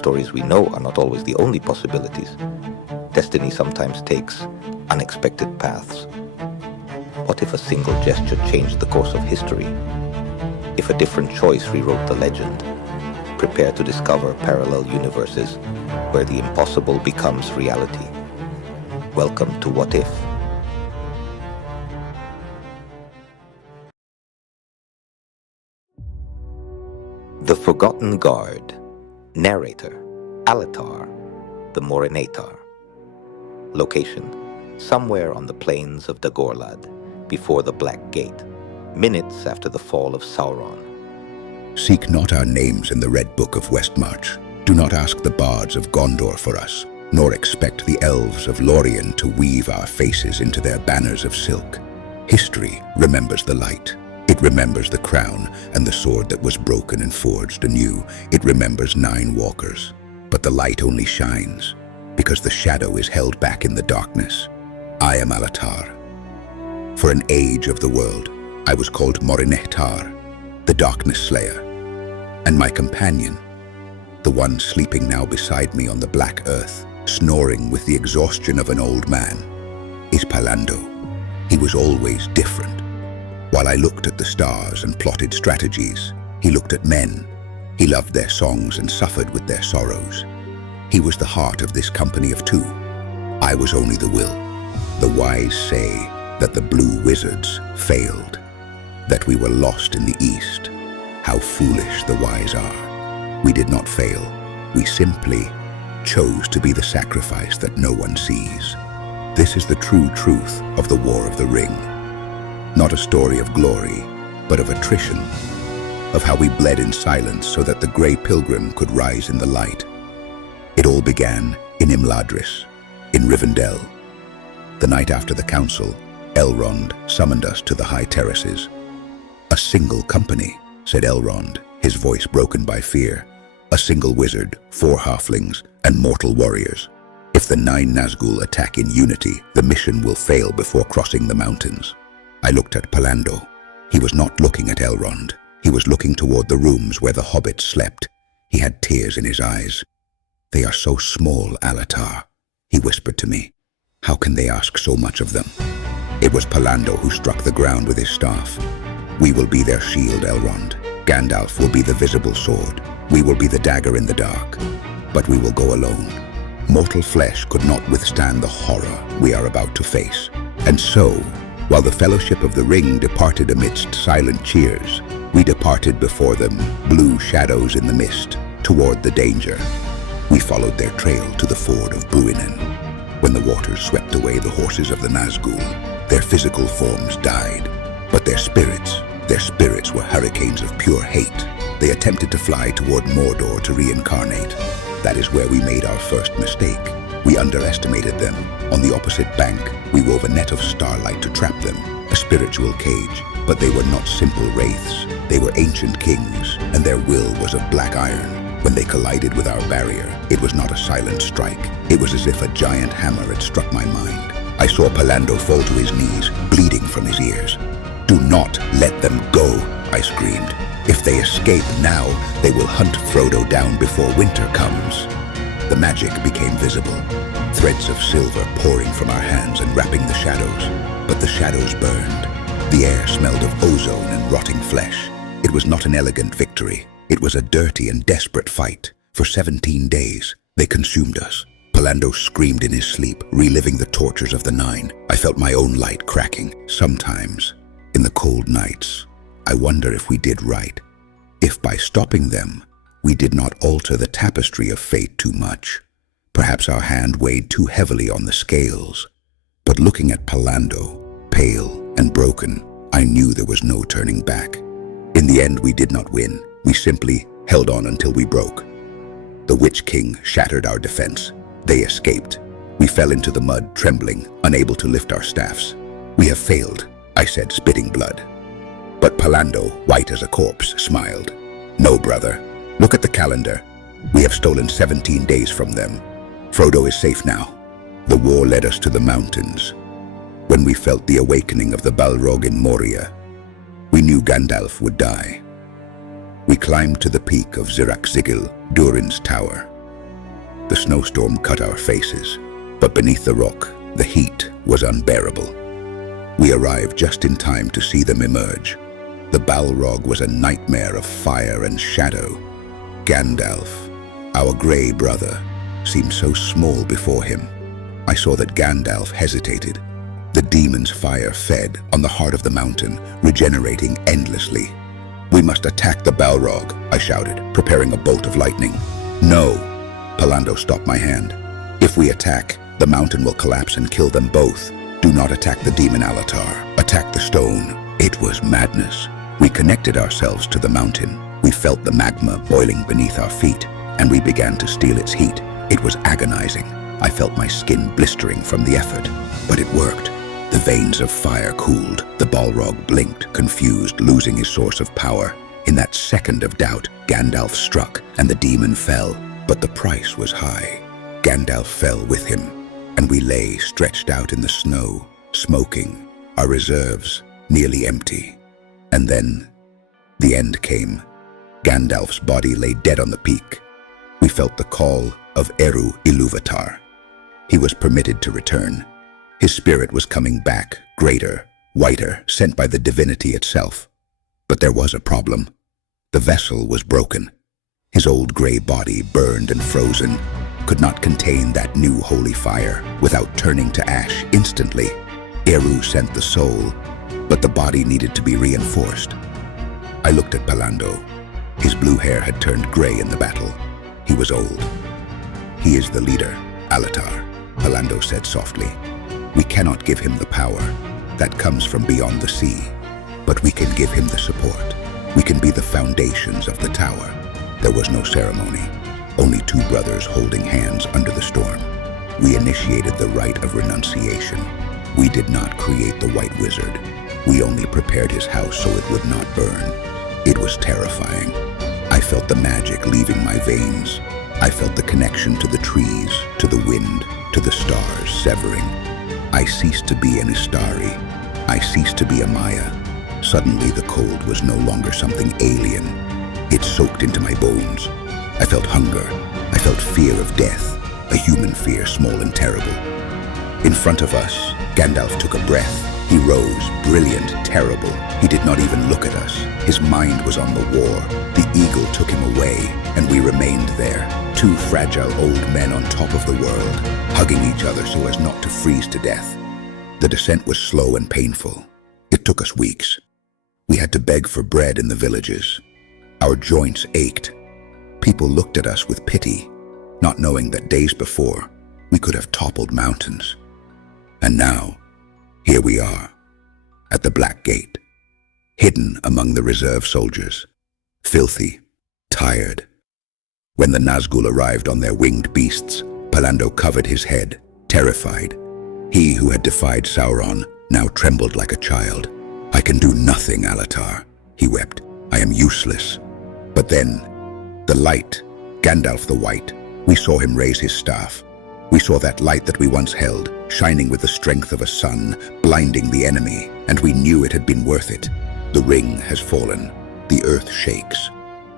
stories we know are not always the only possibilities. Destiny sometimes takes unexpected paths. What if a single gesture changed the course of history? If a different choice rewrote the legend? Prepare to discover parallel universes where the impossible becomes reality. Welcome to What If? The Forgotten Guard. Narrator: Alatar, the Morinator. Location: somewhere on the plains of Dagorlad, before the Black Gate, minutes after the fall of Sauron. Seek not our names in the Red Book of Westmarch. Do not ask the bards of Gondor for us, nor expect the elves of Lorien to weave our faces into their banners of silk. History remembers the light. It remembers the crown and the sword that was broken and forged anew. It remembers 9 walkers. But the light only shines because the shadow is held back in the darkness. I am Alatar. For an age of the world, I was called Morinator, the Darkness Slayer. And my companion, the one sleeping now beside me on the black earth, snoring with the exhaustion of an old man, is Pallando. He was always different. While I looked at the stars and plotted strategies, he looked at men. He loved their songs and suffered with their sorrows. He was the heart of this company of 2. I was only the will. The wise say that the blue wizards failed, that we were lost in the east. How foolish the wise are. We did not fail. We simply chose to be the sacrifice that no one sees. This is the true truth of the War of the Ring. Not a story of glory, but of attrition, of how we bled in silence so that the Grey Pilgrim could rise in the light. It all began in Imladris, in Rivendell. The night after the council, Elrond summoned us to the high terraces. A single company, said Elrond, his voice broken by fear. A single wizard, 4 halflings, and mortal warriors. If the 9 Nazgûl attack in unity, the mission will fail before crossing the mountains. I looked at Pallando. He was not looking at Elrond. He was looking toward the rooms where the hobbits slept. He had tears in his eyes. They are so small, Alatar, he whispered to me. How can they ask so much of them? It was Pallando who struck the ground with his staff. We will be their shield, Elrond. Gandalf will be the visible sword. We will be the dagger in the dark. But we will go alone. Mortal flesh could not withstand the horror we are about to face. And so, while the Fellowship of the Ring departed amidst silent cheers, we departed before them, blue shadows in the mist, toward the danger. We followed their trail to the Ford of Bruinen. When the waters swept away the horses of the Nazgûl, their physical forms died, but their spirits were hurricanes of pure hate. They attempted to fly toward Mordor to reincarnate. That is where we made our first mistake. We underestimated them. On the opposite bank, we wove a net of starlight to trap them, a spiritual cage. But they were not simple wraiths. They were ancient kings, and their will was of black iron. When they collided with our barrier, it was not a silent strike. It was as if a giant hammer had struck my mind. I saw Pallando fall to his knees, bleeding from his ears. "Do not let them go," I screamed. "If they escape now, they will hunt Frodo down before winter comes." The magic became visible, threads of silver pouring from our hands and wrapping the shadows. But the shadows burned. The air smelled of ozone and rotting flesh. It was not an elegant victory. It was a dirty and desperate fight. For 17 days, they consumed us. Pallando screamed in his sleep, reliving the tortures of the 9. I felt my own light cracking. Sometimes, in the cold nights, I wonder if we did right. If by stopping them, we did not alter the tapestry of fate too much. Perhaps our hand weighed too heavily on the scales. But looking at Pallando, pale and broken, I knew there was no turning back. In the end, we did not win. We simply held on until we broke. The Witch King shattered our defense. They escaped. We fell into the mud, trembling, unable to lift our staffs. "We have failed," I said, spitting blood. But Pallando, white as a corpse, smiled. "No, brother. Look at the calendar. We have stolen 17 days from them. Frodo is safe now." The war led us to the mountains. When we felt the awakening of the Balrog in Moria, we knew Gandalf would die. We climbed to the peak of Zirakzigil, Durin's tower. The snowstorm cut our faces, but beneath the rock, the heat was unbearable. We arrived just in time to see them emerge. The Balrog was a nightmare of fire and shadow. Gandalf, our grey brother, seemed so small before him. I saw that Gandalf hesitated. The demon's fire fed on the heart of the mountain, regenerating endlessly. "We must attack the Balrog," I shouted, preparing a bolt of lightning. "No," Pallando stopped my hand. "If we attack, the mountain will collapse and kill them both. Do not attack the demon Alatar. Attack the stone." It was madness. We connected ourselves to the mountain. We felt the magma boiling beneath our feet, and we began to steal its heat. It was agonizing. I felt my skin blistering from the effort, but it worked. The veins of fire cooled. The Balrog blinked, confused, losing his source of power. In that second of doubt, Gandalf struck, and the demon fell. But the price was high. Gandalf fell with him, and we lay stretched out in the snow, smoking, our reserves nearly empty. And then, the end came. Gandalf's body lay dead on the peak. We felt the call of Eru Ilúvatar. He was permitted to return. His spirit was coming back, greater, whiter, sent by the divinity itself. But there was a problem. The vessel was broken. His old gray body, burned and frozen, could not contain that new holy fire without turning to ash instantly. Eru sent the soul, but the body needed to be reinforced. I looked at Pallando. His blue hair had turned gray in the battle. He was old. "He is the leader, Alatar," Pallando said softly. "We cannot give him the power. That comes from beyond the sea. But we can give him the support. We can be the foundations of the tower." There was no ceremony, only two brothers holding hands under the storm. We initiated the rite of renunciation. We did not create the White Wizard. We only prepared his house so it would not burn. It was terrifying. I felt the magic leaving my veins. I felt the connection to the trees, to the wind, to the stars severing. I ceased to be an Istari. I ceased to be a Maya. Suddenly the cold was no longer something alien. It soaked into my bones. I felt hunger. I felt fear of death, a human fear, small and terrible. In front of us, Gandalf took a breath. He rose, brilliant, terrible. He did not even look at us. His mind was on the war. The eagle took him away, and we remained there, two fragile old men on top of the world, hugging each other so as not to freeze to death. The descent was slow and painful. It took us weeks. We had to beg for bread in the villages. Our joints ached. People looked at us with pity, not knowing that days before, we could have toppled mountains. And now, here we are, at the Black Gate, hidden among the reserve soldiers, filthy, tired. When the Nazgûl arrived on their winged beasts, Pallando covered his head, terrified. He who had defied Sauron now trembled like a child. "I can do nothing, Alatar," he wept. "I am useless." But then, the light, Gandalf the White, we saw him raise his staff. We saw that light that we once held, shining with the strength of a sun, blinding the enemy, and we knew it had been worth it. The ring has fallen. The earth shakes.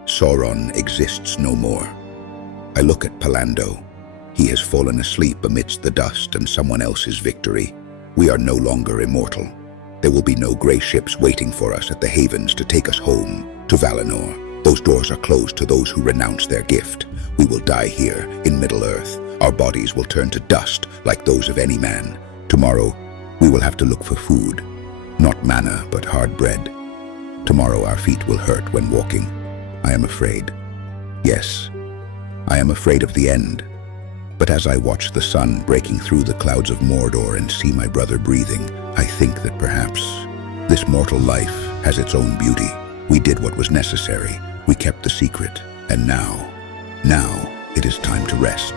Sauron exists no more. I look at Pallando. He has fallen asleep amidst the dust and someone else's victory. We are no longer immortal. There will be no grey ships waiting for us at the havens to take us home, to Valinor. Those doors are closed to those who renounce their gift. We will die here, in Middle-earth. Our bodies will turn to dust like those of any man. Tomorrow, we will have to look for food. Not manna, but hard bread. Tomorrow our feet will hurt when walking. I am afraid. Yes, I am afraid of the end. But as I watch the sun breaking through the clouds of Mordor and see my brother breathing, I think that perhaps this mortal life has its own beauty. We did what was necessary. We kept the secret. And now it is time to rest.